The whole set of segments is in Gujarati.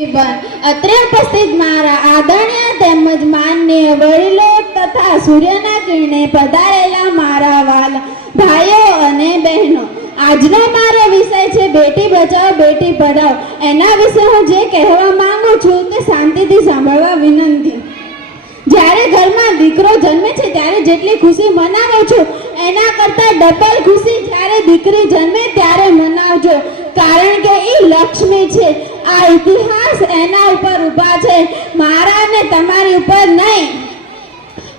અત્રે ઉપસ્થિત મારા આદરણીય તેમજ માનનીય વડીલો તથા સૂર્યના કિરણે પધારેલા મારા વાલા ભાઈઓ અને બહેનો, આજનો મારો વિષય છે બેટી બચાવો બેટી પઢાઓ. એના વિશે હું જે કહેવા માંગુ છું તે શાંતિથી સાંભળવા વિનંતી. જ્યારે ઘરમાં દીકરો જન્મે છે ત્યારે જેટલી ખુશી મનાવો છો એના કરતાં ડબલ ખુશી જ્યારે દીકરી જન્મે ત્યારે મનાવજો, કારણ કે એ લક્ષ્મી છે. આ ઇતિહાસ એના ઉપર ઊભા છે, મારા ને તમારી ઉપર નહીં.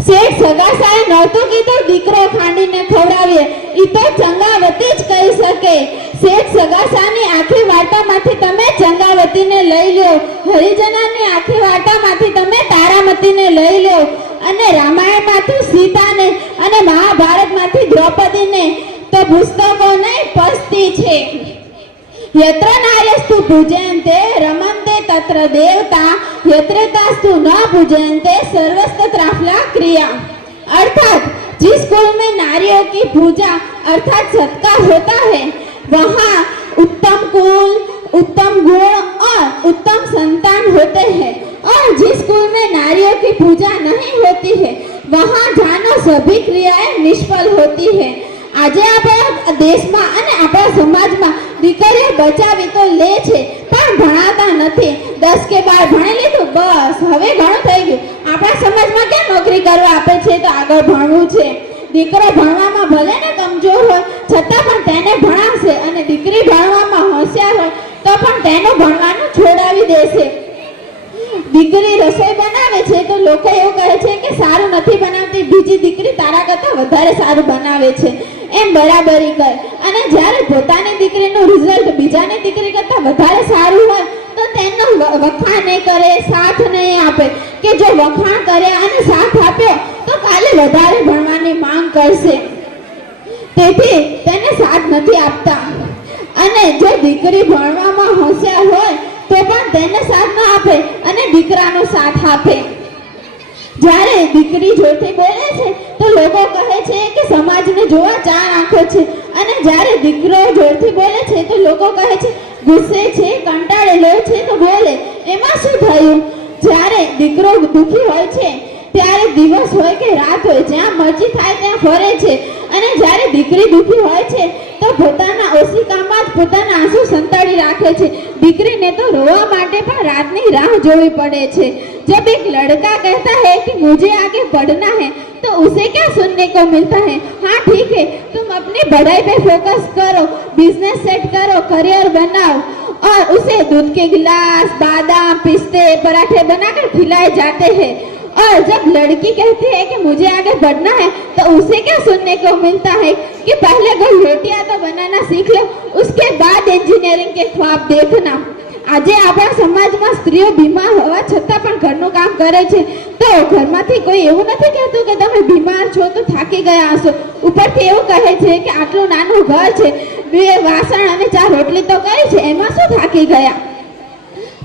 શેઠ સગાસાએ નહોતું કીધું દીકરો ખાંડીને ખવડાવીએ, એ તો ચંગાવતી જ કહી શકે. શેઠ સગાસાની આખી વાર્તામાંથી તમે ચંગાવતીને લઈ લો, હરિજનાની આખી વાર્તામાંથી તમે તારામતીને લઈ લો, અને રામાયણમાંથી સીતાને અને મહાભારતમાંથી દ્રૌપદીને. તો પુસ્તકો નહીં પસ્તી છે. यत्र नार्यस्तु पूजन्ते रमन्ते तत्र देवता यत्र तास्तु न पूजन्ते सर्वस्तत्राफला क्रिया. अर्थात जिस कुल में नारियों की पूजा अर्थात सत्कार होता है वहाँ उत्तम कुल, उत्तम गुण और उत्तम संतान होते हैं, और जिस कुल में नारियों की पूजा नहीं होती है वहाँ जानो सभी क्रियाएं निष्फल होती है. આજે આપણા દેશમાં અને આપણા સમાજમાં દીકરીઓ બચાવી તો લે છે પણ ભણાતા નથી. 10 કે 12 ભણી લીધું બસ હવે ઘણું થઈ ગયું. આપણા સમાજમાં કેમ નોકરી કરવા આપે છે? તો આગળ ભણવું છે. દીકરો ભણવામાં ભલે ને કમજોર હોય છતાં પણ તેને ભણાવશે, અને દીકરી ભણવામાં હોશિયાર હોય તો પણ તેનું ભણવાનું છોડાવી દેશે. દીકરી રસોઈ બનાવે છે તો લોકો એવું કહે છે કે સારું નથી બનાવતી, બીજી દીકરી તારા કરતાં વધારે સારું બનાવે છે, એમ બરાબરી કરે. અને જ્યારે પોતાની દીકરીનું રિઝલ્ટ બીજાની દીકરી કરતાં વધારે સારું હોય તો તેનો વખાણ નહીં કરે, સાથ નહીં આપે. કે જો વખાણ કર્યા અને સાથ આપ્યો તો કાલે વધારે ભણવાની માંગ કરશે, તેથી તેને સાથ નથી આપતા. અને જો દીકરી ભણવામાં હોશિયાર હોય તો પણ તેને સાથ ન આપે અને દીકરાનો સાથ આપે. જ્યારે દીકરી જોરથી બોલે છે તો લોકો કહે છે કે સમાજને જોવા 4 આંખો છે, અને જ્યારે દીકરો જોરથી બોલે છે તો લોકો કહે છે ગુસ્સે છે, કંટાળેલો છે તો બોલે. એમાં શું થયું? જ્યારે દીકરો દુખી હોય છે ત્યારે દિવસ હોય કે રાત હોય જ્યાં મરજી થાય ત્યાં ફરે છે, અને જ્યારે દીકરી દુખી હોય છે તો પોતાના ઓશિકામાં જ પોતાના આંસુ સંતાડી રાખે છે. દીકરીને તો રોવા માટે પણ રાતની રાહ જોવી પડે છે. जब एक लड़का कहता है कि मुझे आगे बढ़ना है तो उसे क्या सुनने को मिलता है? हाँ ठीक है, तुम अपनी पढ़ाई पे फोकस करो, बिजनेस सेट करो, करियर बनाओ. और उसे दूध के गिलास, बादाम, पिस्ते, पराठे बनाकर खिलाए जाते हैं. और जब लड़की कहती है कि मुझे आगे बढ़ना है तो उसे क्या सुनने को मिलता है कि पहले कोई रोटियां तो बनाना सीख लो, उसके बाद इंजीनियरिंग के ख्वाब देखना. આજે આપણા સમાજમાં સ્ત્રીઓ બીમાર હોવા છતાં પણ ઘરનું કામ કરે છે, તો ઘરમાંથી કોઈ એવું નથી કહેતું કે તમે બીમાર છો તો થાકી ગયા હશો. ઉપરથી એવું કહે છે કે આટલું નાનું ઘર છે, 2 વાસણ અને 4 રોટલી તો કરી છે, એમાં શું થાકી ગયા?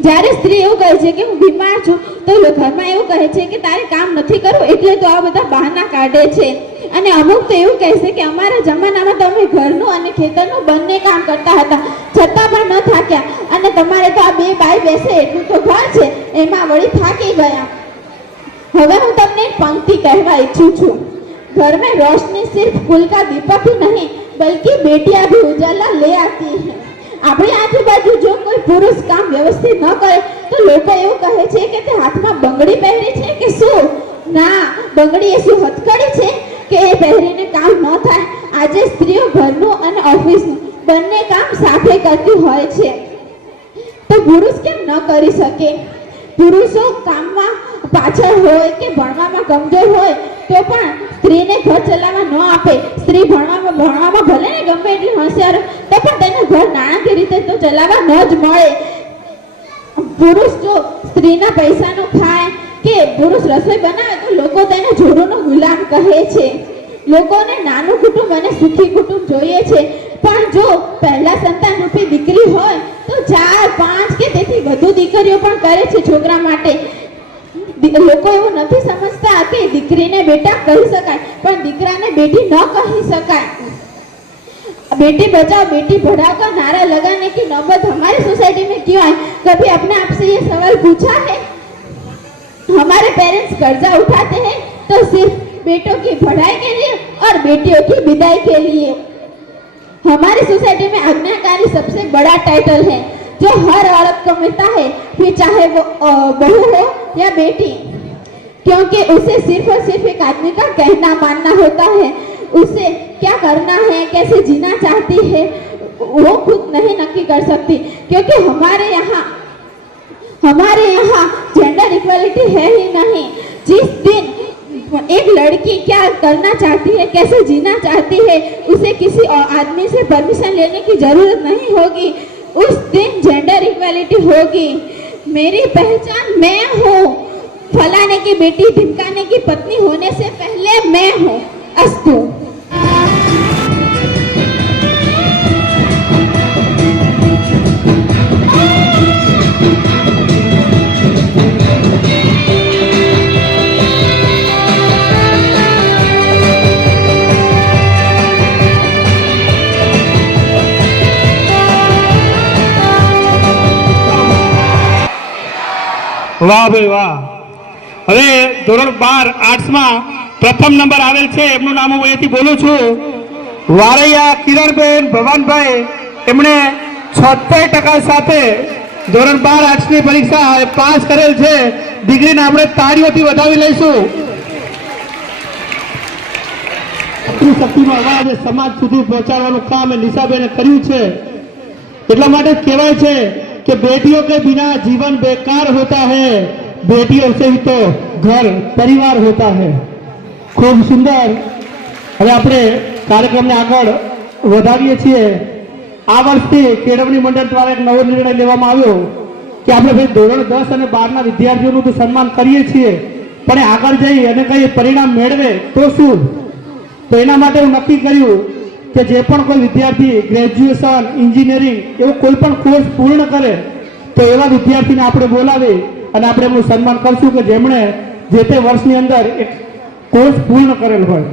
જ્યારે સ્ત્રી એવું કહે છે કે હું બીમાર છું તો ઘરમાં એવું કહે છે કે તારે કામ નથી કરવું એટલે તો આ બધા બહાના કાઢે છે. અને અમુક તો એવું કહેશે કે અમારા જમાનામાં તમે ઘરનું અને ખેતરનું બંને કામ કરતા હતા છતાં પણ ન થાક્યા, અને તમારે તો આ 2 બાઈ બેસે એટલું તો ઘર છે એમાં વળી થાકી ગયા. હવે હું તમને એક પંક્તિ કહેવા ઈચ્છું છું. घर में रोशनी सिर्फ कुल का दीपक ही नहीं बल्कि बेटियां भी उजाला ले आती है. આપણી આજુબાજુ જો કોઈ પુરુષ કામ વ્યવસ્થિત ન કરે તો લોકો એવું કહે છે કે તે હાથમાં બંગડી પહેરી છે કે શું? ના, બંગડી એ શું હથકડી છે કે એ પહેરીને કામ ન થાય? આજે સ્ત્રીઓ ઘરનું અને ઓફિસનું બંને કામ સાથે કરતી હોય છે, તો પુરુષ કેમ ન કરી શકે? પુરુષો કામમાં પાછળ હોય કે ભણવામાં કમજોર હોય તો પણ સ્ત્રીને ઘર ચલાવવા ન આપે. સ્ત્રી ભણવામાં ભલે ને ગમે એટલી હોશિયાર તો પણ તેને ઘર નાણાકીય રીતે તો ચલાવવા ન જ મળે. પુરુષ જો સ્ત્રીના પૈસાનું ખાય કે પુરુષ રસોઈ બનાવે તો લોકો તેને જોરોનો ગુલામ કહે છે. લોકોને નાનું કુટુંબ અને સુખી કુટુંબ જોઈએ છે, પણ જો પહેલા સંતાન રૂપી દીકરી હોય તો 4, 5 કે તેથી વધુ દીકરીઓ પણ કરે છે છોકરા માટે. લોકો એવું નથી સમજતા કે દીકરીને બેટા કહી શકાય પણ દીકરાને બેટી ન કહી શકાય. बेटी बचाओ बेटी पढ़ाओ का नारा लगाने की नौबत हमारी सोसाइटी में क्यों है? कभी अपने आप से ये पूछा है? हमारे पेरेंट्स कर्जा उठाते हैं तो सिर्फ बेटों की पढ़ाई के लिए और बेटियों की विदाई के लिए। हमारी सोसाइटी में आज्ञाकारी सबसे बड़ा टाइटल है जो हर औरत को मिलता है, फिर चाहे वो बहू हो या बेटी, क्योंकि उसे सिर्फ और सिर्फ एक आदमी का कहना मानना होता है। उसे क्या करना है, कैसे जीना चाहती है, वो खुद नहीं नक्की कर सकती, क्योंकि हमारे यहाँ जेंडर इक्वलिटी है ही नहीं। जिस दिन एक लड़की क्या करना चाहती है, कैसे जीना चाहती है, उसे किसी आदमी से परमिशन लेने की जरूरत नहीं होगी, उस दिन जेंडर इक्वलिटी होगी। मेरी पहचान मैं हूँ, फलाने की बेटी ढिमकाने की पत्नी होने से पहले मैं हूँ। अस्तु। વાહ ભાઈ વાહ. હવે ધોરણ 12 આર્ટ્સમાં પ્રથમ નંબર આવેલ છે, એમનું નામ હું અહીંથી બોલું છું, વારૈયા કિરણબેન ભવાનભાઈ. એમણે 76% સાથે ધોરણ 12 આર્ટ્સની પરીક્ષા પાસ કરેલ છે. ડિગ્રીને આપણે તાળીઓથી વધાવી લઈશું. શક્તિનો અવાજ સમાજ સુધી પહોંચાડવાનું કામ એ નિશાબેને કર્યું છે. એટલા માટે જ કહેવાય છે कि बेटियों के बिना जीवन बेकार होता है, बेटियों से ही तो घर परिवार होता है. खूब सुंदर. હવે આપણે કાર્યક્રમને આગળ વધાવીએ છીએ. આ વર્ષથી કેળવણી મંડળ દ્વારા એક નવો નિર્ણય લેવામાં આવ્યો કે આપણે ભાઈ ધોરણ 10 અને 12ના વિદ્યાર્થીઓનું તો સન્માન કરીએ છીએ, પણ આગળ જઈ અને કઈ પરિણામ મેળવે તો શું. તો એના માટે હું નક્કી કર્યું કે જે પણ કોઈ વિદ્યાર્થી ગ્રેજ્યુએશન, એન્જિનિયરિંગ એવો કોઈ પણ કોર્સ પૂર્ણ કરે તો એવા વિદ્યાર્થીને આપણે બોલાવી અને આપણે એમનું સન્માન કરશું કે જેમણે જે તે વર્ષની અંદર એક કોર્સ પૂર્ણ કરેલ હોય.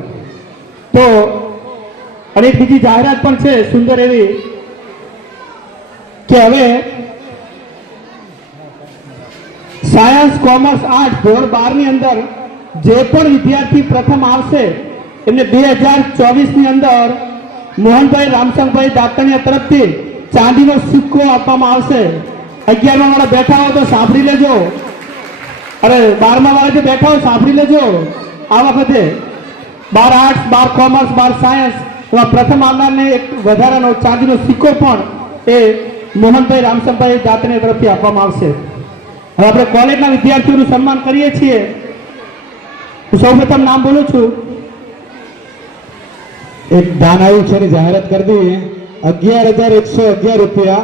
તો અને એક બીજી જાહેરાત પણ છે સુંદર એવી કે હવે સાયન્સ, કોમર્સ, આર્ટ્સ ધોરણ 12ની અંદર જે પણ વિદ્યાર્થી પ્રથમ આવશે એમને 2024ની અંદર મોહનભાઈ રામસંગભાઈ દાતણિયા તરફથી ચાંદીનો સિક્કો આપવામાં આવશે. 11મા વાળા બેઠા હો તો સાંભળી લેજો, અરે 12મા વાળા જે બેઠા હોય સાંભળી લેજો. આ વખતે 12 આર્ટ્સ, 12 કોમર્સ, 12 સાયન્સ એવા પ્રથમ આવનારને એક વધારાનો ચાંદીનો સિક્કો પણ એ મોહનભાઈ રામસંગભાઈ દાતણિયા તરફથી આપવામાં આવશે. હવે આપણે કોલેજના વિદ્યાર્થીઓનું સન્માન કરીએ છીએ. હું સૌપ્રથમ નામ બોલું છું. एक दान आयु છે જાહેરાત કરી દઈએ. 11,111 રૂપિયા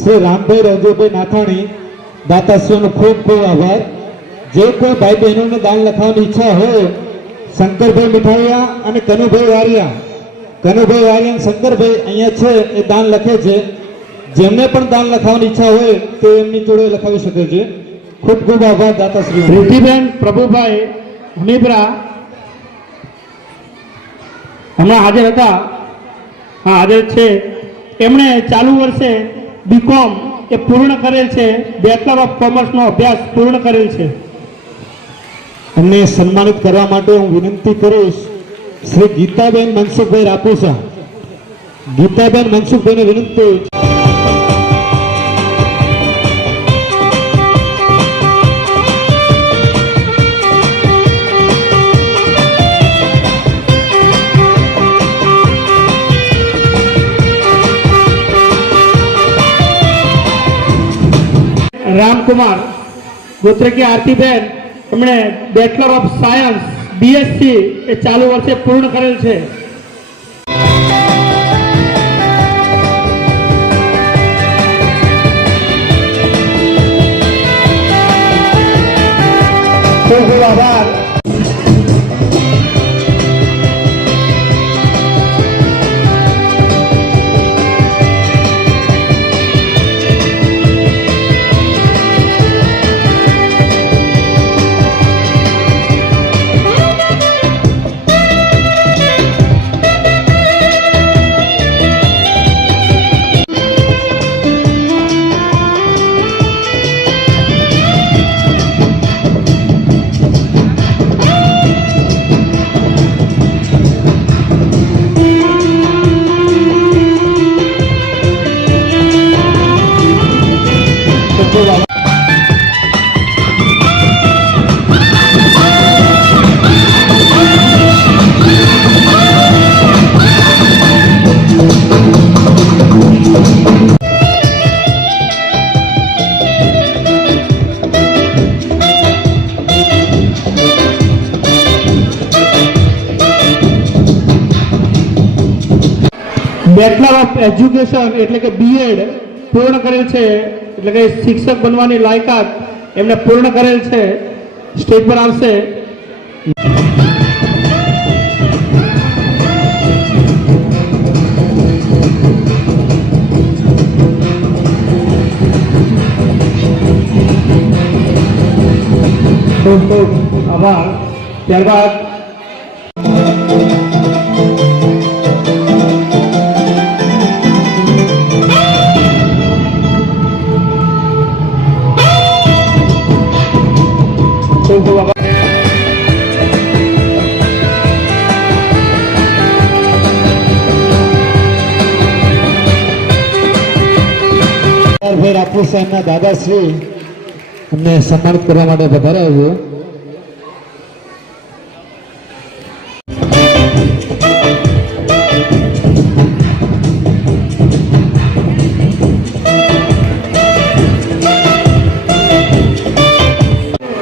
શ્રી રામભાઈ રવજીભાઈ નાથાણી, દાતાશ્રીનો ખૂબ ખૂબ આભાર. જે કોઈ ભાઈ બહેનોને દાન લખવાની ઈચ્છા હોય, શંકરભાઈ મીઠાઈયા અને કનુભાઈ વારિયા અને શંકરભાઈ અહીંયા છે, એ દાન લખે છે. જેમને પણ દાન લખવાની ઈચ્છા હોય તે એમની જોડે લખાવી શકે છે. ખૂબ ખૂબ આભાર દાતાશ્રી. રીતિબેન પ્રભુભાઈ હુનીબરા હમણાં હાજર હતા, હા હાજર છે. એમણે ચાલુ વર્ષે બીકોમ એ પૂર્ણ કરેલ છે, બેચલર ઓફ કોમર્સનો અભ્યાસ પૂર્ણ કરેલ છે. અમને સન્માનિત કરવા માટે હું વિનંતી કરીશ શ્રી ગીતાબેન મનસુખભાઈ રાપુસા. ગીતાબેન મનસુખભાઈને વિનંતી. રામકુમાર ગોત્રેકી આરતીબેન, એમણે બેચલર ઓફ સાયન્સ બીએસસી એ ચાલુ વર્ષે પૂર્ણ કરેલ છે. ખૂબ ખૂબ આભાર. બેચલર ઓફ એજ્યુકેશન એટલે કે બીએડ પૂર્ણ કરેલ છે, એટલે કે શિક્ષક બનવાની લાયકાત એમને પૂર્ણ કરેલ છે, સ્ટેજ પર આવશે. ખૂબ ખૂબ આભાર. ત્યારબાદ ખૂબ ખૂબ આભાર. ભાઈ રાપુર સાહેબના દાદાશ્રી અમને સન્માનિત કરવા માટે પધાર્યા છે.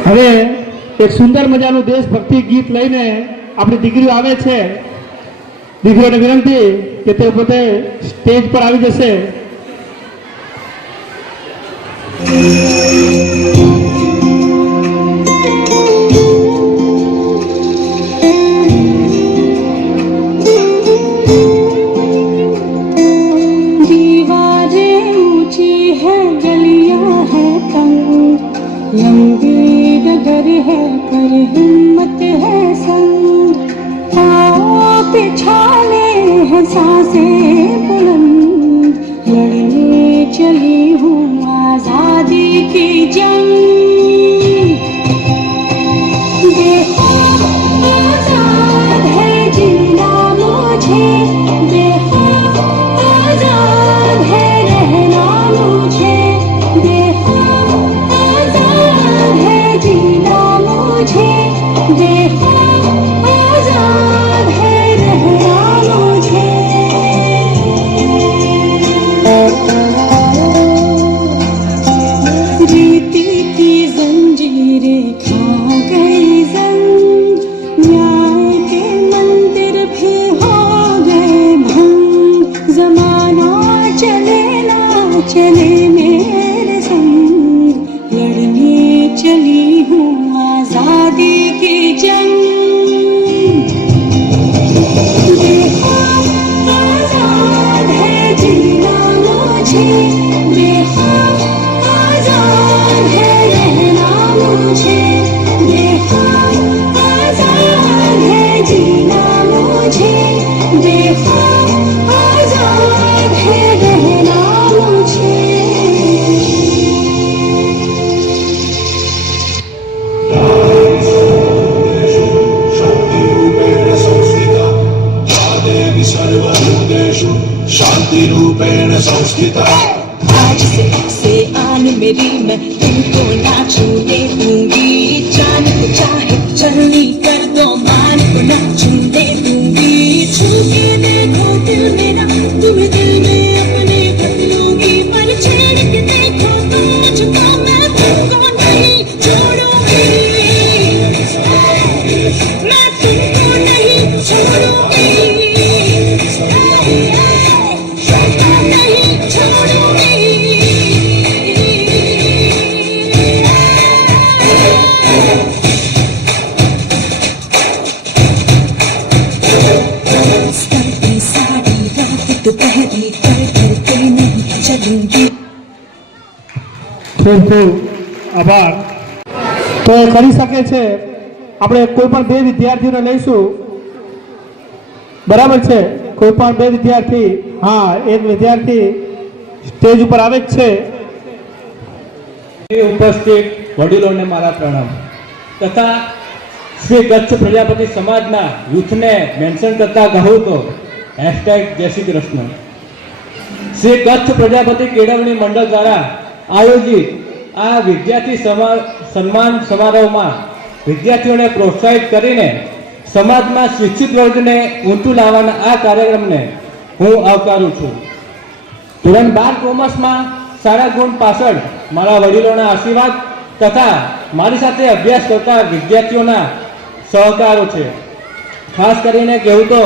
હવે એક સુંદર મજાનું દેશભક્તિ ગીત લઈને આપણી દીકરીઓ આવે છે. દીકરીઓને વિનંતી કે તે પોતે સ્ટેજ પર આવી જશે. दीवारें ऊंची है, गलियां है तंग, लंबी डगर है पर हिम्मत है संग, पाँव पे छाले हैं सांसें बुलंद, लड़ने चली हूँ आजादी की जंग. देखो आजाद है जीना मुझे, देखो आजाद है रहना मुझे, देखो आजाद है जीना मुझे, देखो आजाद है रहना मुझे. रीति की जंजीरें खा गई जंग, न्याय के मंदिर भी हो गए भंग, जमाना चले ना चले मेरे संग, लड़ने चली हूँ आजादी की जंग. देखो आजाद है जीना मुझे, देखो आजाद है रहना मुझे, देखो आजाद है जीना मुझे, देखो आजाद है रहना मुझे. शान्तिरूपेण संस्थिता या देवी सर्वभूतेषु शान्तिरूपेण संस्थिता. आज से आन मेरी मैं तुमको ना छूने दूंगी, जान को चाहे चलनी कर दो मान को ना छूने दूंगी, छू के देखो दिल मेरा तुम दिल में अपने भर लूंगी, पर छेड़ के देखो तुम मुझको मैं तुमको नहीं छोड़ूंगी, मैं तुमको नहीं छोड़ूंगी, नहीं छोड़ूंगी. सर्दी साड़ी रात दोपहरी कर करके नहीं चलूंगी. ખૂબ ખૂબ આભાર. તો એ કરી શકે છે. આપણે કોઈ પણ બે વિદ્યાર્થીઓને લઈશું, બરાબર છે? કોઈ પણ બે વિદ્યાર્થી, હા, એક વિદ્યાર્થી સ્ટેજ ઉપર આવે જ છે. ઉપસ્થિત વડીલોને મારા પ્રણામ તથા શ્રી કચ્છ પ્રજાપતિ સમાજના યુથને મેન્શન કરતા કહું તો #જય શ્રી કૃષ્ણ. શ્રી કચ્છ પ્રજાપતિ કેળવણી મંડળ દ્વારા આયોજિત આ વિદ્યાર્થી સન્માન સમારોહમાં વિદ્યાર્થીઓને પ્રોત્સાહિત કરીને સમાજમાં શિક્ષિત વર્ગને ઊંચું લાવવાના આ કાર્યક્રમને હું આવકારું છું. ધોરણ 12 કોમર્સમાં સારા ગુણ પાછળ મારા વડીલોના આશીર્વાદ તથા મારી સાથે અભ્યાસ કરતા વિદ્યાર્થીઓના સહકારો છે. ખાસ કરીને કહેવું તો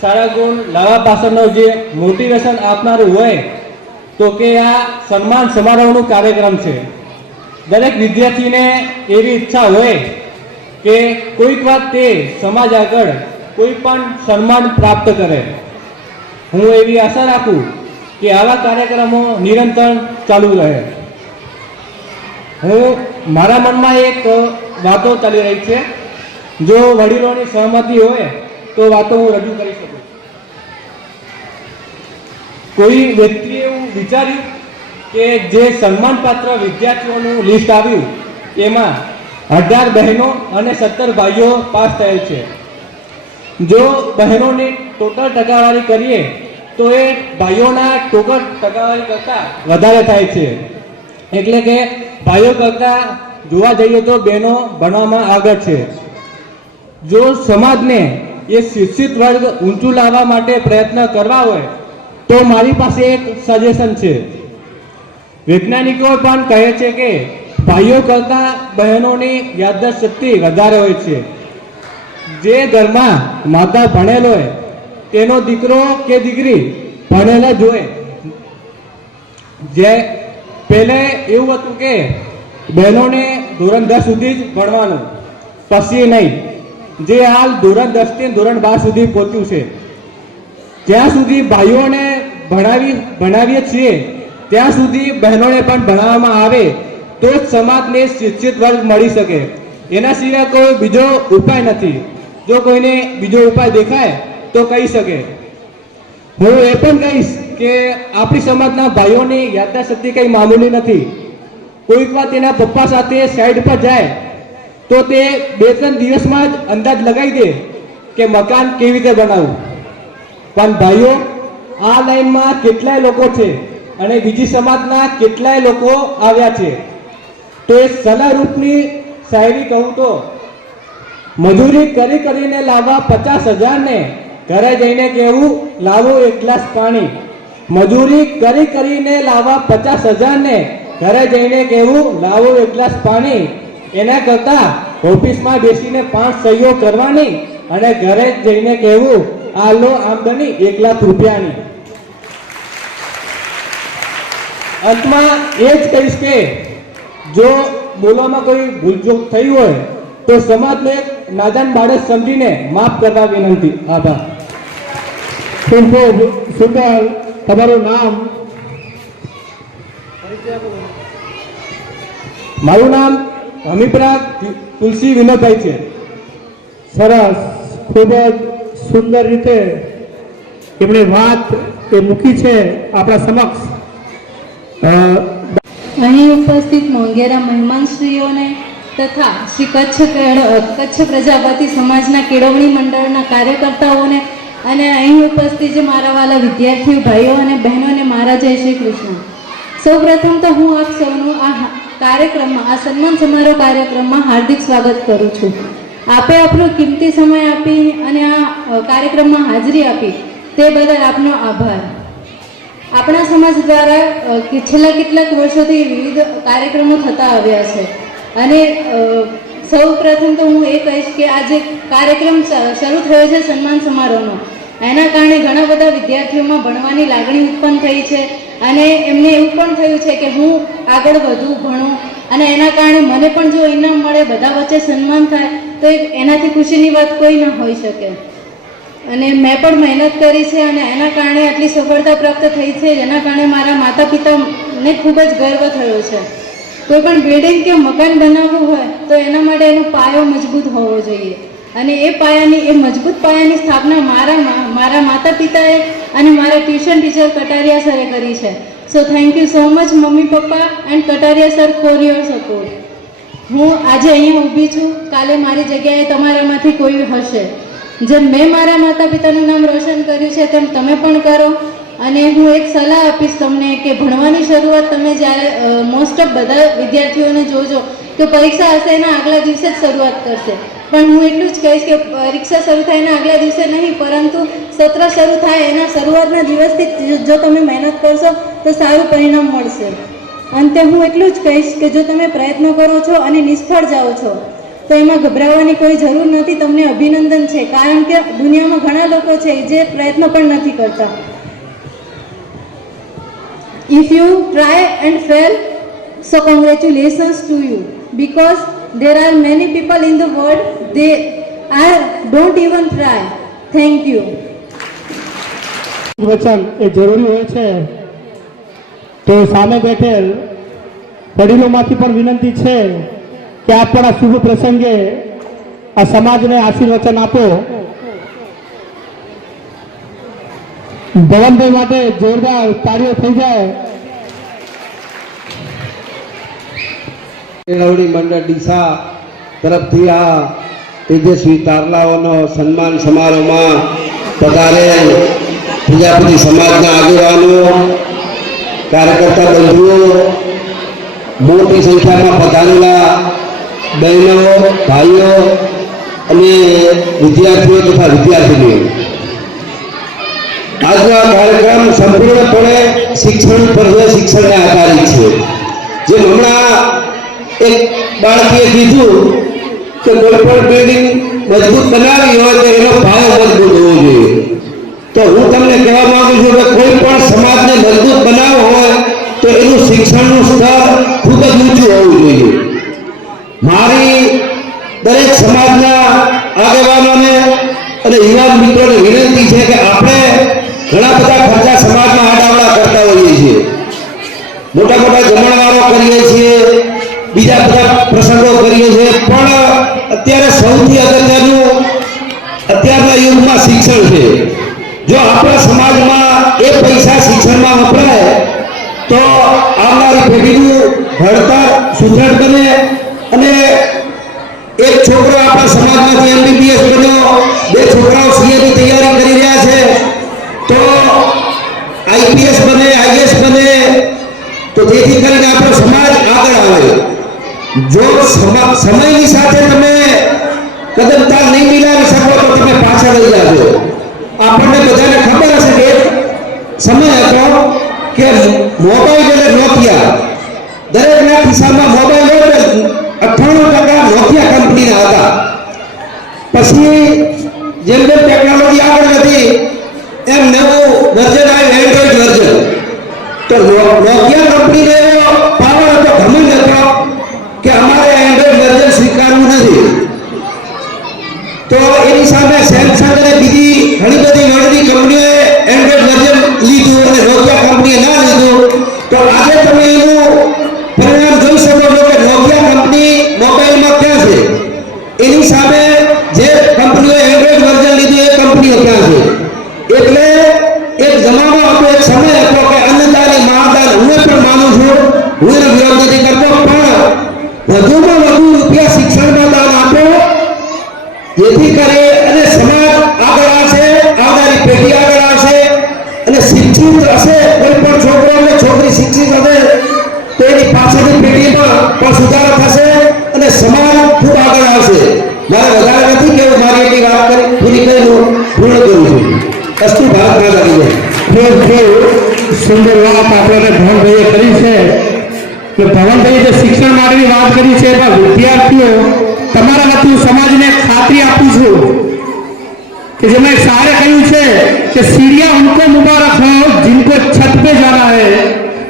સારા ગુણ લાવવા પાછળનો જે મોટિવેશન આપનારું હોય તો કે આ સન્માન સમારોહનો કાર્યક્રમ છે. દરેક વિદ્યાર્થીને એવી ઈચ્છા હોય કે કોઈક વાર તે સમાજ આગળ કોઈ પણ સન્માન પ્રાપ્ત કરે. હું એવી આશા રાખું કે આવા કાર્યક્રમો નિરંતર ચાલુ રહે. મારા મનમાં એક વાતો ચાલી રહી છે, જો વડીલોની સહમતિ હોય તો વાતો હું રજૂ કરી શકું. કોઈ વ્યક્તિએ એવું વિચાર્યું કે જે સન્માનપાત્ર વિદ્યાર્થીઓનું લિસ્ટ આવ્યું એમાં 18 બહેનો અને 17 ભાઈઓ પાસ થયેલ છે. જો બહેનોની ટોટલ ટકાવારી કરીએ તો એ ભાઈઓના ટોટલ ટકાવારી કરતાં વધારે થાય છે. એટલે કે ભાઈઓ કરતાં જોવા જઈએ તો બહેનો ભણવામાં આગળ છે. જો સમાજને એ શિક્ષિત વર્ગ ઊંચું લાવવા માટે પ્રયત્ન કરવા હોય તો મારી પાસે એક સજેશન છે. વૈજ્ઞાનિકો પણ કહે છે કે ભાઈઓ કરતાં બહેનોની યાદદાસ્ત શક્તિ વધારે હોય છે. જે ઘરમાં માતા ભણેલ હોય તેનો દીકરો કે દીકરી ભણેલા જ હોય. જે પહેલે એવું હતું કે બહેનોને ધોરણ 10 સુધી જ ભણવાનું, પછી નહીં. જે હાલ ધોરણ 10 થી ધોરણ 12 સુધી પહોંચ્યું છે. જ્યાં સુધી ભાઈઓને ભણાવીએ છીએ ત્યાં સુધી બહેનોને પણ ભણાવવામાં આવે તો જ સમાજને શિક્ષિત વર્ગ મળી શકે. એના સિવાય કોઈ બીજો ઉપાય નથી. જો કોઈને બીજો ઉપાય દેખાય તો કહી શકે. હું એ પણ કહીશ કે આપણી સમાજના ભાઈઓની યાદદાસ્ત શક્તિ કંઈ મામૂલી નથી. કોઈક વાર તેના પપ્પા સાથે સાઈડ પર જાય તો તે 2-3 દિવસમાં જ અંદાજ લગાવી દે કે મકાન કેવી રીતે બનાવવું. પણ ભાઈઓ, આ લાઈનમાં કેટલાય લોકો છે અને બીજી સમાજના કેટલાય લોકો આવ્યા છે. તો એ સલાહ રૂપની શાયરી કહું તો, મજૂરી કરીને લાવવા 50,000 ને ઘરે જઈને કહેવું લાવો 1 ગ્લાસ પાણી. મજૂરી કરીને લાવવા 50,000 ને ઘરે જઈને કહેવું લાવો 1 ગ્લાસ પાણી. એના કરતા ઓફિસમાં બેસીને 5 સહીઓ કરવાની અને ઘરે જઈને કહેવું આ લો આમદની 1 લાખ રૂપિયાની. અંતમાં એ જ કહીશ કે જો બોલવામાં કોઈ ભૂલચૂક થઈ હોય તો સમાજનો એક નાદાન બાળક સમજીને માફ કરવા વિનંતી. આભાર. ખૂબ ખૂબ સુંદર. તમારું નામ? મારું નામ હમીપરા તુલસી વિનોદભાઈ છે. સરસ. ખૂબ જ સુંદર રીતે એમણે વાત એ મૂકી છે આપણા સમક્ષ. અહીં ઉપસ્થિત મોંઘેરા મહેમાનશ્રીઓને તથા શ્રી કચ્છ પ્રજાપતિ સમાજના કેળવણી મંડળના કાર્યકર્તાઓને અને અહીં ઉપસ્થિત જે મારા વાલા વિદ્યાર્થીઓ ભાઈઓ અને બહેનોને મારા જય શ્રી કૃષ્ણ. સૌપ્રથમ તો હું આપ સૌનું આ કાર્યક્રમમાં, આ સન્માન સમારોહ કાર્યક્રમમાં હાર્દિક સ્વાગત કરું છું. આપે આપનો કિંમતી સમય આપી અને આ કાર્યક્રમમાં હાજરી આપી તે બદલ આપનો આભાર. આપણા સમાજ દ્વારા છેલ્લા કેટલાક વર્ષોથી વિવિધ કાર્યક્રમો થતા આવ્યા છે અને સૌ પ્રથમ તો હું એ કહીશ કે આ જે કાર્યક્રમ શરૂ થયો છે સન્માન સમારોહનો, એના કારણે ઘણા બધા વિદ્યાર્થીઓમાં ભણવાની લાગણી ઉત્પન્ન થઈ છે અને એમને એવું પણ થયું છે કે હું આગળ વધુ ભણું અને એના કારણે મને પણ જો ઇનામ મળે, બધા વચ્ચે સન્માન થાય તો એનાથી ખુશીની વાત કોઈ ન હોઈ શકે. અને મેં પણ મહેનત કરી છે અને એના કારણે આટલી સફળતા પ્રાપ્ત થઈ છે, જેના કારણે મારા માતા પિતાને ખૂબ જ ગર્વ થયો છે. કોઈ પણ બિલ્ડિંગ કે મકાન બનાવવું હોય તો એના માટે એનો પાયો મજબૂત હોવો જોઈએ અને એ મજબૂત પાયાની સ્થાપના મારા માતા પિતાએ અને મારા ટ્યુશન ટીચર કટારિયા સરે કરી છે. So thank you so much mummy papa and Kataria sir for your support. હું આજે અહીંયા ઊભી છું, કાલે મારી જગ્યાએ તમારામાંથી કોઈ હશે. જેમ મેં મારા માતા પિતાનું નામ રોશન કર્યું છે તેમ તમે પણ કરો. અને હું એક સલાહ આપીશ તમને કે ભણવાની શરૂઆત તમે જ્યારે મોસ્ટ ઓફ બધા વિદ્યાર્થીઓને જોજો કે પરીક્ષા હશે એના આગલા દિવસે જ શરૂઆત કરશે. પણ હું એટલું જ કહીશ કે પરીક્ષા શરૂ થાય એના આગલા દિવસે નહીં, પરંતુ સત્ર શરૂ થાય એના શરૂઆતના દિવસથી જો તમે મહેનત કરશો તો સારું પરિણામ મળશે. અંતે હું એટલું જ કહીશ કે જો તમે પ્રયત્ન કરો છો અને નિષ્ફળ જાઓ છો તો એમાં ગભરાવાની કોઈ જરૂર નથી. તમને અભિનંદન છે, કારણ કે દુનિયામાં ઘણા લોકો છે જે પ્રયત્ન પણ નથી કરતા. If you try and fail, so congratulations to you, because there are many people in the world they don't even try. Thank you. વચન એ જરૂરી હોય છે, તો સામે બેઠેલ વડીલોમાંથી પણ વિનંતી છે કે આપ પણ આ શુભ પ્રસંગે આ સમાજને આશીર્વચન આપો. ભવનભાઈ માટે જોરદાર તાળીઓ થઈ જાય. કેળવણી મંડળ ડીસા તરફથી આ તેજસ્વી તારલાઓનો સન્માન સમારોહમાં પધારેલ પ્રજાપતિ સમાજના આગેવાનો, કાર્યકર્તા બંધુઓ, મોટી સંખ્યામાં પધારેલા બહેનો, ભાઈઓ અને વિદ્યાર્થીઓ તથા વિદ્યાર્થીનીઓ, આજનો આ કાર્યક્રમ સંપૂર્ણપણે શિક્ષણ પર છે, શિક્ષણને આધારિત છે. જેમ હમણાં એક બાળકીએ કીધું કે કોઈ પણ બિલ્ડિંગ મજબૂત બનાવી હોય તો એનો પાયો મજબૂત હોવો જોઈએ. તો હું તમને કહેવા માંગુ છું કે કોઈ પણ સમાજને મજબૂત બનાવવો હોય તો એનું શિક્ષણનું સ્તર ખૂબ જ ઊંચું હોવું જોઈએ. મારી દરેક સમાજના આગેવાનોને અને યુવાન મિત્રોને વિનંતી છે કે આપણે ઘણા બધા ખર્ચા સમાજમાં આડાવડા કરતા હોઈએ છીએ. મોટા મોટા જમણવારો કરીએ છીએ, બીજા બધા પ્રસંગો કરીએ છીએ, પણ અત્યારે સૌથી અગત્યનું અત્યારના યુગમાં શિક્ષણ છે. જો આપણા સમાજમાં એ પૈસા શિક્ષણમાં વપરાય તો આવનારી પેઢીનું ઘડતર સુદૃઢ બને અને એક છોકરો આપણા સમાજમાંથી MBBS બન્યો, 2 છોકરાઓ CA ની તૈયારી કરી રહ્યા છે, તો IPS બને, IS બને, તો જેથી કરીને આપણો સમાજ આગળ આવે. જો સમયની સાથે તમે કદમતાલ નહીં મિલાવી શકો તો તમે પાછળ રહી જાજો. આપણને બધાને ખબર હશે કે એક સમય હતો કે મોબાઈલ એટલે નોકિયા, દરેકના ખિસ્સામાં મોબાઈલ હોય ને 98% નોકિયા કંપનીના હતા. પછી જેમ જેમ ટેકનોલોજી આગળ વધી એમ નવું વર્ઝન આવ્યું, એન્ડ્રોઈડ વર્ઝન. તો નોકિયા કંપનીને એવો પાવર હતો, ઘમંડ હતો કે અમારે એન્ડ્રોઈડ વર્ઝન સ્વીકારવું નથી. તો એની સામે સેમસંગ અને બીજી ઘણી બધી વર્લ્ડની કંપનીઓએ એન્ડ્રોઈડ વર્ઝન લીધું અને નોકિયા કંપનીએ ના લીધું. તો આજે તમે એનું પરિણામ જોઈ શકો છો કે નોકિયા કંપની મોબાઈલમાં ક્યાં છે, એની સામે જે કંપનીઓએ એન્ડ્રોઈડ વર્ઝન લીધું એ કંપનીઓ ક્યાં છે. એટલે એક જમાનો હતો, એક સમય હતો કે અન્નદાની મહાદાન હું પણ માનું છું, હું એનો વિરોધ નથી કરતો, પણ વધુમાં વધુ રૂપિયા શિક્ષણમાં દાન આપો, જેથી કરી અને સમાજ આગળ આવશે, આવનારી પેઢી આગળ આવશે અને શિક્ષિત હશે. કોઈ પણ છોકરો અને છોકરી શિક્ષિત હશે તો એની પાછળની પેઢીમાં પણ સુધારો થશે અને સમાજ ખૂબ આગળ આવશે. મારે વધારે નથી કેવું, મારી એટલી વાત કરી પૂરી કરી હું પૂર્ણ કરું છું. અસ્તુ ભારત માતા કી જય. ખૂબ સુંદર વાત આપણે ભવનભાઈએ કરી છે કે ભવનભાઈએ જે શિક્ષણ માટેની વાત કરી છે એમાં વિદ્યાર્થીઓ તમારા વતી સમાજને ખાતરી આપું છું कि जिसमें सारे कहूँ से कि सीढ़ियाँ उनको मुबारक हो जिनको छत पे जाना है,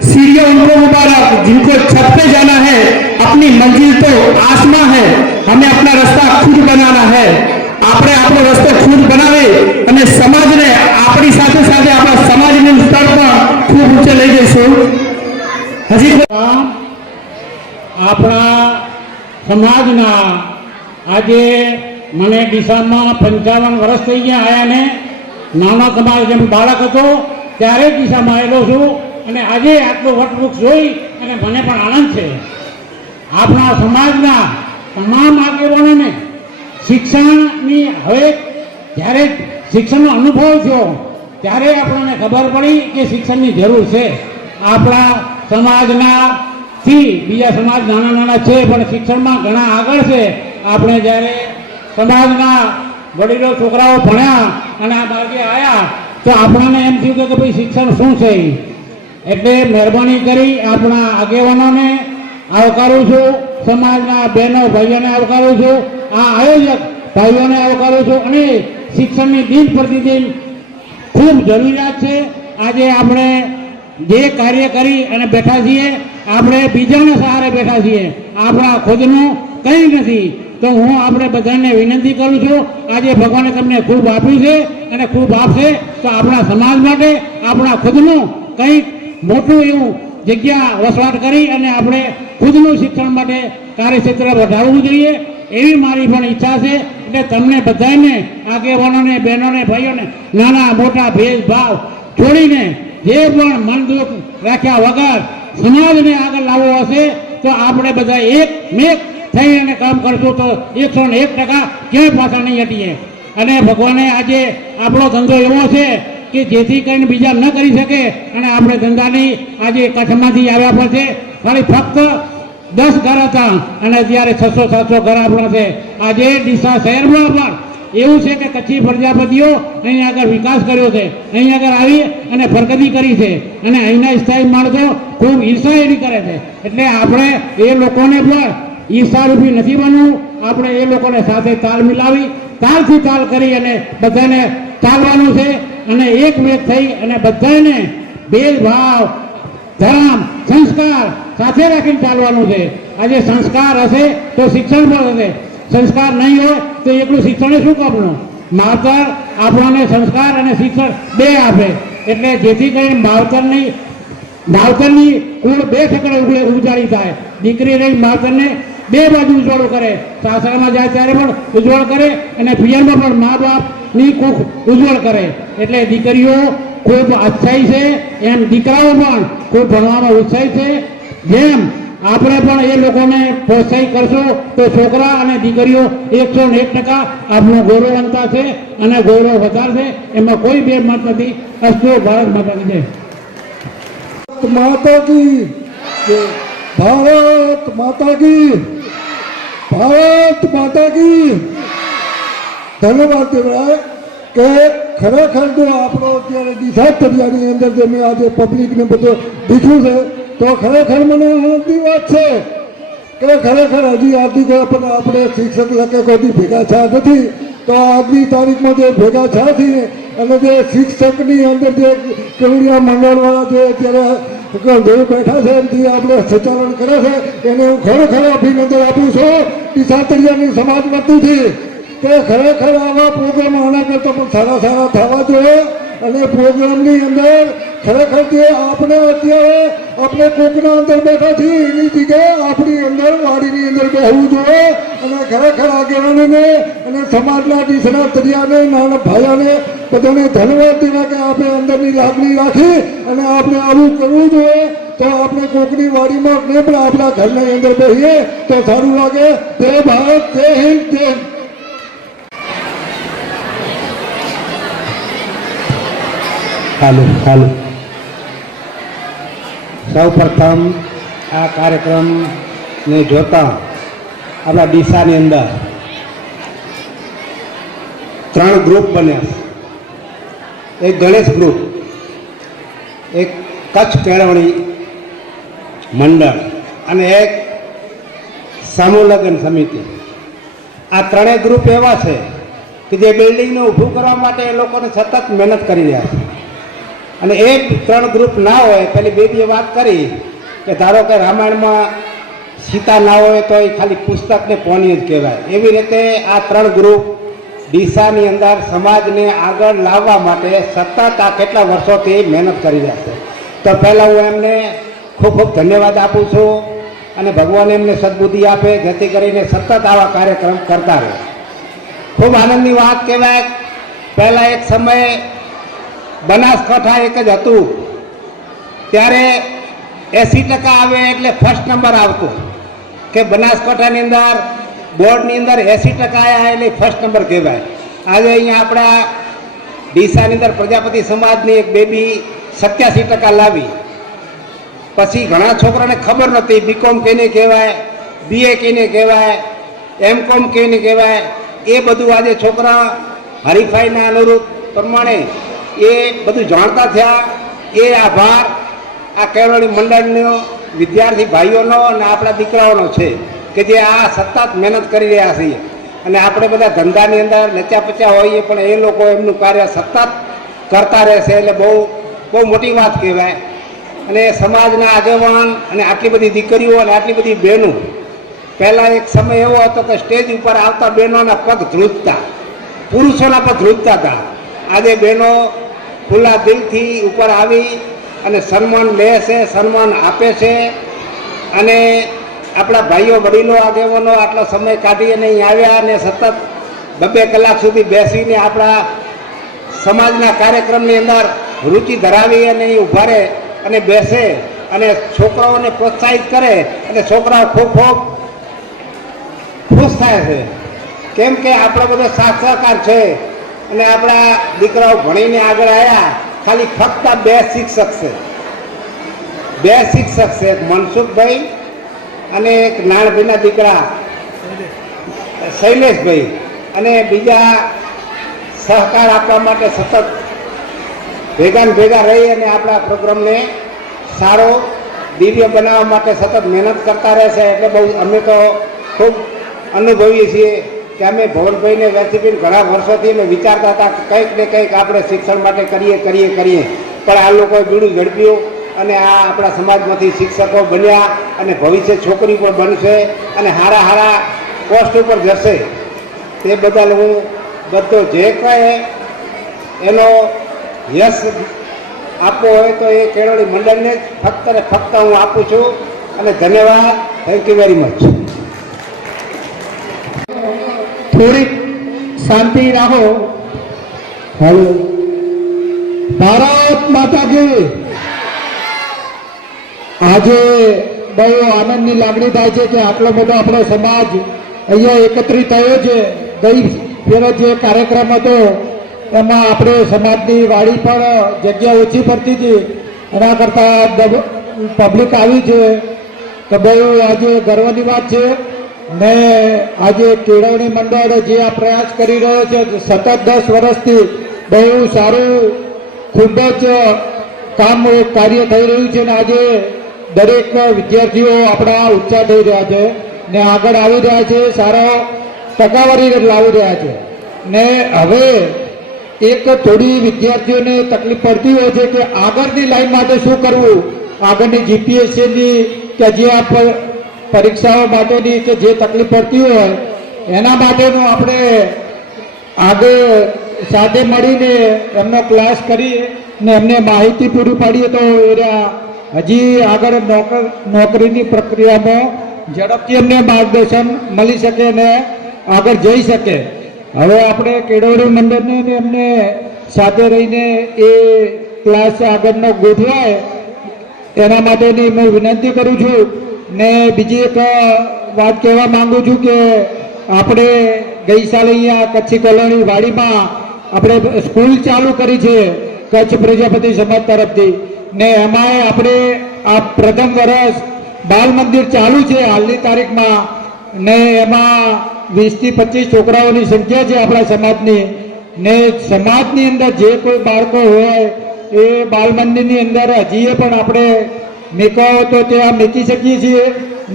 सीढ़ियाँ उनको मुबारक जिनको छत पे जाना है. अपनी मंजिल तो आसमां है, हमें अपना रास्ता खुद बनाना है. આપણે આપણો રસ્તો ખુદ બનાવે અને સમાજને આપણી સાથે સાથે આપણા સમાજનું સ્તર પણ ખૂબ ઊંચે લઈ જઈશું. હજી આપણા સમાજના આજે મને ડીસામાં 55 વર્ષ થઈ ગયા આયા ને. નાનો સમાજ જેમ બાળક હતો ત્યારે ડીસામાં આવેલો છું અને આજે આટલું વટવૃક્ષ જોઈ અને મને પણ આનંદ છે. આપણા સમાજના તમામ આગેવાનોને શિક્ષણની હવે જ્યારે શિક્ષણનો અનુભવ થયો ત્યારે આપણને ખબર પડી કે શિક્ષણની જરૂર છે. આપણા સમાજનાથી બીજા સમાજ નાના નાના છે પણ શિક્ષણમાં ઘણા આગળ છે. આપણે જ્યારે સમાજના વડીલો છોકરાઓ ભણ્યા અને આ માર્ગે આવ્યા તો આપણને એમ થયું કે ભાઈ શિક્ષણ શું છે. એટલે મહેરબાની કરી આપણા આગેવાનોને આવકારું છું, સમાજના બહેનો ભાઈઓને આવકારું છું, આ આયોજક ભાઈઓને આવકારું છું. અને શિક્ષણની દિન પ્રતિદિન ખૂબ જરૂરિયાત છે. આજે આપણે જે કાર્ય કરી અને બેઠા છીએ, આપણે બીજાના સહારે બેઠા છીએ, આપણા ખુદનું કંઈ નથી. તો હું આપણે બધાને વિનંતી કરું છું, આજે ભગવાને તમને ખૂબ આપ્યું છે અને ખૂબ આપશે, તો આપણા સમાજ માટે આપણા ખુદનું કંઈક મોટું એવું જગ્યા વસવાટ કરી અને આપણે ખુદનું શિક્ષણ માટે કાર્યક્ષેત્ર વધારવું જોઈએ, એવી મારી પણ ઈચ્છા છે. એટલે તમને બધાને, આગેવાનોને, બહેનોને, ભાઈઓને, નાના મોટા ભેદભાવ છોડીને જે પણ મન દુઃખ રાખ્યા વગર સમાજને આગળ લાવવો હશે, તો આપણે બધા એક મેક થઈ અને કામ કરશું તો 101% ક્યાંય પાછા નહીં હટીએ. અને ભગવાને આજે આપણો ધંધો એવો છે કે જેથી કરીને બીજા ન કરી શકે, અને આપણે ધંધાની આજે કચ્છમાંથી આવ્યા પર છે. ખાલી ફક્ત 10 ઘર હતા અને અત્યારે 600-700 ઘર આપણા છે. આજે ડીસા શહેરમાં પણ એવું છે કે કચ્છી પ્રજાપતિઓ અહીં આગળ વિકાસ કર્યો છે, અહીં આગળ આવી અને પ્રગતિ કરી છે, અને અહીંના સ્થાયી માણસો ખૂબ ઈર્ષાએરી કરે છે. એટલે આપણે એ લોકોને પણ ઈર્ષારૂપી નથી બનવું. આપણે એ લોકોને સાથે તાલ મિલાવી, તાલથી તાલ કરી અને બધાને ચાલવાનું છે. અને એક મેક થઈ અને બધાને ભેદભાવ, ધર્મ, સંસ્કાર સાથે રાખીને ચાલવાનું છે. આજે સંસ્કાર હશે તો શિક્ષણ પણ હશે, સંસ્કાર નહીં હોય તો એકલું શિક્ષણ શું કામનું? માવતર આપણને સંસ્કાર અને શિક્ષણ બે આપે. એટલે જેથી કરીને માવતરની કુળ 2 ઠેકાણે ઉજાળી થાય. દીકરી રહી માવતરને 2 બાજુ ઉજવાળું કરે, સાસરામાં જાય ત્યારે પણ ઉજ્જવળ કરે અને પિયરમાં પણ મા બાપની કુખ ઉજ્જવળ કરે. એટલે દીકરીઓ ખૂબ ઉત્સાહી છે, એમ દીકરાઓ પણ ખૂબ ભણવામાં ઉત્સાહી છે. જેમ આપણે પણ એ લોકોને પ્રોત્સાહિત કરશો તો છોકરા અને દીકરીઓ 101% આપણું ગૌરવવંતા છે અને ગૌરવ વધારશે, એમાં કોઈ બે મત નથી. અસ્તુ ભારત માતા કી જય. माता की भारत माता की भारत माता की धन्यवाद કહેવાય કે ખરેખર જો આપણો અત્યારે ડીસા તળિયાની અંદર જે મેં આજે પબ્લિકને બધું દીઠું છે, તો ખરેખર મને આનંદની વાત છે કે ખરેખર હજી આજની પણ આપણે શિક્ષક લખે કોઈ ભેગા થયા નથી. તો આજની તારીખમાં જે ભેગા થયા છીએ અને જે શિક્ષકની અંદર જે કેવડિયા મંડળવાળા જે અત્યારે બેઠા છે, એમથી આપણે સંચાલન કરે છે, એને હું ખરેખર અભિનંદન આપું છું ડીસા તળિયાની સમાજ વતીથી કે ખરેખર આવા પ્રોગ્રામ આના કરતાં પણ સારા થવા જોઈએ. અને પ્રોગ્રામની અંદર ખરેખર જે આપણે અત્યારે આપણે કોકના અંદર બેઠા છીએ એની જગ્યાએ આપણી અંદર વાડીની અંદર બેસવું જોઈએ. અને ખરેખર આગેવાનોને અને સમાજના ડીસા તળિયાને, નાના ભાઈઓને બધાને ધન્યવાદ દેવા કે આપણે અંદરની લાગણી રાખી અને આપણે આવું કરવું જોઈએ. તો આપણે કોકની વાડીમાં ને પણ આપણા ઘરની અંદર બેસીએ તો સારું લાગે. જય ભારત, જય હિન્દ, જય હાલો સૌ પ્રથમ આ કાર્યક્રમને જોતા આપણા ડીસાની અંદર 3 ગ્રુપ બન્યા. એક ગણેશ ગ્રુપ, એક કચ્છ કેળવણી મંડળ અને એક સમૂહ લગ્ન સમિતિ. આ 3 ગ્રુપ એવા છે કે જે બિલ્ડિંગને ઊભું કરવા માટે એ લોકોને સતત મહેનત કરી રહ્યા છે. અને એ 3 ગ્રુપ ના હોય, પેલી બેબીએ વાત કરી કે ધારો કે રામાયણમાં સીતા ના હોય તો એ ખાલી પુસ્તકને પોની જ કહેવાય. એવી રીતે આ 3 ગ્રુપ ડીસાની અંદર સમાજને આગળ લાવવા માટે સતત આ કેટલા વર્ષોથી મહેનત કરી રહ્યા છે. તો પહેલાં હું એમને ખૂબ ખૂબ ધન્યવાદ આપું છું અને ભગવાન એમને સદબુદ્ધિ આપે જેથી કરીને સતત આવા કાર્યક્રમ કરતા રહે. ખૂબ આનંદની વાત કહેવાય. પહેલાં એક સમયે બનાસકાંઠા એક જ હતું, ત્યારે 80% આવે એટલે ફર્સ્ટ નંબર આવતો કે બનાસકાંઠાની અંદર બોર્ડની અંદર 80% આવ્યા એટલે ફર્સ્ટ નંબર કહેવાય. આજે અહીંયા આપણા ડીસાની અંદર પ્રજાપતિ સમાજની એક બેબી 87% લાવી. પછી ઘણા છોકરાને ખબર નથી બીકોમ કેને કહેવાય, બીએ કેને કહેવાય, એમકોમ કેને કહેવાય. એ બધું આજે છોકરા હરીફાઈના અનુરૂપ પ્રમાણે એ બધું જાણતા થયા. એ આભાર આ કેળવણી મંડળનો વિદ્યાર્થી ભાઈઓનો અને આપણા દીકરાઓનો છે કે જે આ સતત મહેનત કરી રહ્યા છીએ. અને આપણે બધા ધંધાની અંદર નચ્યા પચ્યા હોઈએ પણ એ લોકો એમનું કાર્ય સતત કરતા રહેશે એટલે બહુ બહુ મોટી વાત કહેવાય. અને સમાજના આગેવાન અને આટલી બધી દીકરીઓ અને આટલી બધી બહેનો, પહેલાં એક સમય એવો હતો કે સ્ટેજ ઉપર આવતા બહેનોના પગ ધ્રુજતા, પુરુષોના પગ ધ્રુજતા હતા. આજે બહેનો ખુલ્લા દિલથી ઉપર આવી અને સન્માન લે છે, સન્માન આપે છે. અને આપણા ભાઈઓ વડીલો આગેવાનો આટલો સમય કાઢી અને અહીં આવ્યા અને સતત 2 કલાક સુધી બેસીને આપણા સમાજના કાર્યક્રમની અંદર રુચિ ધરાવી અને અહીં ઊભા રહે અને બેસે અને છોકરાઓને પ્રોત્સાહિત કરે અને છોકરાઓ ખૂબ ખૂબ ખુશ થાય છે. કેમ કે આપણો બધો સાથ સહકાર છે અને આપણા દીકરાઓ ભણીને આગળ આવ્યા. ખાલી ફક્ત 2 શિક્ષક છે, 2 શિક્ષક છે, એક મનસુખભાઈ અને એક નાણભાઈના દીકરા શૈલેષભાઈ, અને બીજા સહકાર આપવા માટે સતત ભેગા રહી અને આપણા પ્રોગ્રામને સારો દિવ્ય બનાવવા માટે સતત મહેનત કરતા રહેશે. એટલે બહુ અમે તો ખૂબ અનુભવીએ છીએ કે અમે ભવનભાઈને વેચીને ઘણા વર્ષોથી અમે વિચારતા હતા કે કંઈક ને કંઈક આપણે શિક્ષણ માટે કરીએ પણ આ લોકોએ બીડું ઝડપ્યું અને આ આપણા સમાજમાંથી શિક્ષકો બન્યા અને ભવિષ્ય છોકરી પણ બનશે અને હારા પોસ્ટ ઉપર જશે. તે બદલ હું બધો જે કહે એનો યશ આપવો હોય તો એ કેળવણી મંડળને જ ફક્ત ને ફક્ત હું આપું છું. અને ધન્યવાદ. Thank you very much. થોડીક શાંતિ રાખો. હાલો. ભારત માતા કી. આજે બહુ આનંદની લાગણી થાય છે કે આટલો બધો આપણો સમાજ અહીંયા એકત્રિત થયો છે. ગઈ ફેરો જે કાર્યક્રમ હતો એમાં આપણે સમાજની વાડી પણ જગ્યા ઓછી પડતી હતી, એના કરતાં પબ્લિક આવી છે તો બહુ આજે ગર્વની વાત છે. ને આજે કેળવણી મંડળ જે આ પ્રયાસ કરી રહ્યો છે સતત 10 વર્ષથી બહુ સારું ખૂબ જ કાર્ય થઈ રહ્યું છે. ને આજે દરેક વિદ્યાર્થીઓ આપણા ઊંચા થઈ રહ્યા છે ને આગળ આવી રહ્યા છે, સારો ટકાવારી લાવી રહ્યા છે. ને હવે એક થોડી વિદ્યાર્થીઓને તકલીફ પડતી હોય છે કે આગળની લાઈન માટે શું કરવું, આગળની જીપીએસસીની કે જે આ પરીક્ષાઓ માટેની કે જે તકલીફ પડતી હોય એના માટેનું આપણે આગળ સાથે મળીને એમનો ક્લાસ કરીએ ને એમને માહિતી પૂરી પાડીએ તો એ હજી આગળ નોકરીની પ્રક્રિયામાં ઝડપથી એમને માર્ગદર્શન મળી શકે ને આગળ જઈ શકે. હવે આપણે કેળવણી મંડળને એમને સાથે રહીને એ ક્લાસ આગળનો ગોઠવાય એના માટેની હું વિનંતી કરું છું. ને બીજી એક વાત કહેવા માંગુ છું કે આપણે ગઈ સાલે અહીંયા કચ્છી કોલોની વાડીમાં આપણે સ્કૂલ ચાલુ કરી છે કચ્છ પ્રજાપતિ સમાજ તરફથી. ને એમાં આપણે આ પ્રથમ વર્ષ બાલ મંદિર ચાલુ છે હાલની તારીખમાં. ને એમાં 20 થી 25 છોકરાઓની સંખ્યા છે આપણા સમાજની. ને સમાજની અંદર જે કોઈ બાળકો હોય એ બાલ મંદિરની અંદર હજીએ પણ આપણે મેકાઓ તો ત્યાં મેકી શકીએ છીએ.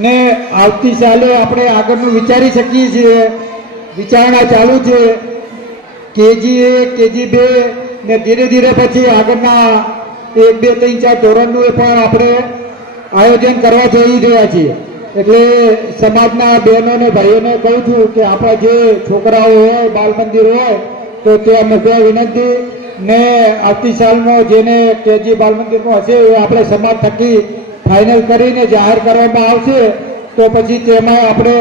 ને આવતી સાલે આપણે આગળનું વિચારી શકીએ છીએ. વિચારણા ચાલુ છે KG 1, KG 2 ને ધીરે ધીરે પછી આગળના 1, 2, 3, 4 ધોરણનું એ પણ આપણે આયોજન કરવા જઈ રહ્યા છીએ. એટલે સમાજના બહેનોને ભાઈઓને કહું છું કે આપણા જે છોકરાઓ હોય બાલ મંદિર હોય તો ત્યાં મૂકવા વિનંતી. ને આવતી સાલનો જેને KG બાલ મંદિરનો હશે એ આપણે સમાજ થકી ફાઇનલ કરીને જાહેર કરવામાં આવશે તો પછી તેમાં આપણે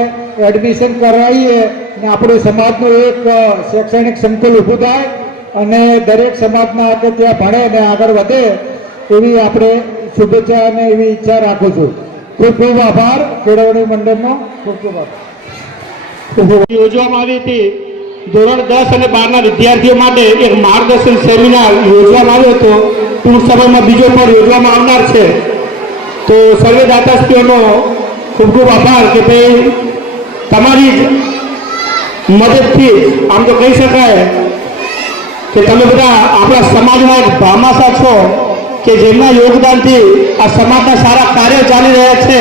એડમિશન કરાવીએ ને આપણું સમાજનું એક શૈક્ષણિક સંકુલ ઊભું થાય અને દરેક સમાજના કે ત્યાં ભણે ને આગળ વધે એવી આપણે શુભેચ્છા અને એવી ઈચ્છા રાખું છું. ખૂબ ખૂબ આભાર કેળવણી મંડળનો. ખૂબ ખૂબ આભાર. યોજવામાં આવી હતી ધોરણ 10 અને 12ના વિદ્યાર્થીઓ માટે એક માર્ગદર્શન સેમિનાર યોજવામાં આવ્યો હતો. ટૂંક સમયમાં બીજો પણ યોજવામાં આવનાર છે. તો સર્વે દાતાશ્રીઓનો ખૂબ ખૂબ આભાર કે ભાઈ તમારી જ મદદથી આમ તો કહી શકાય કે તમે બધા આપણા સમાજના એક ભામાસા છો કે જેમના યોગદાનથી આ સમાજના સારા કાર્યો ચાલી રહ્યા છે.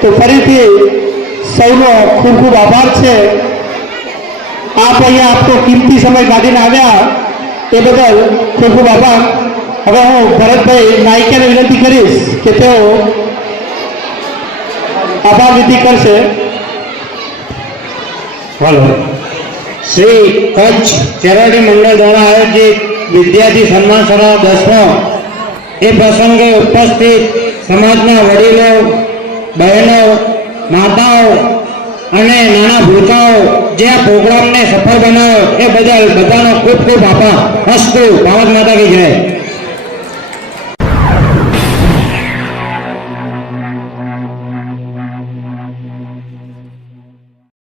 તો ફરીથી સૌનો ખૂબ ખૂબ આભાર છે. આપ અહીંયા આપનો કિંમતી સમય કાઢીને આવ્યા એ બદલ ખૂબ ખૂબ આભાર. હવે હું ભરતભાઈ નાયિકાને વિનંતી કરીશ કે તેઓ આભાર વિધિ કરશે. હાલો. શ્રી કચ્છ ચેરિટી મંડળ દ્વારા આયોજિત વિદ્યાર્થી સન્માન સમારોહ 10મો એ પ્રસંગે ઉપસ્થિત સમાજના વડીલો, બહેનો, માતાઓ અને નાના ભૂલકાઓ જે આ પ્રોગ્રામને સફળ બનાવ્યો એ બદલ બધાનો ખૂબ ખૂબ આભાર. અસ્તુ. ભારત માતા કી જય.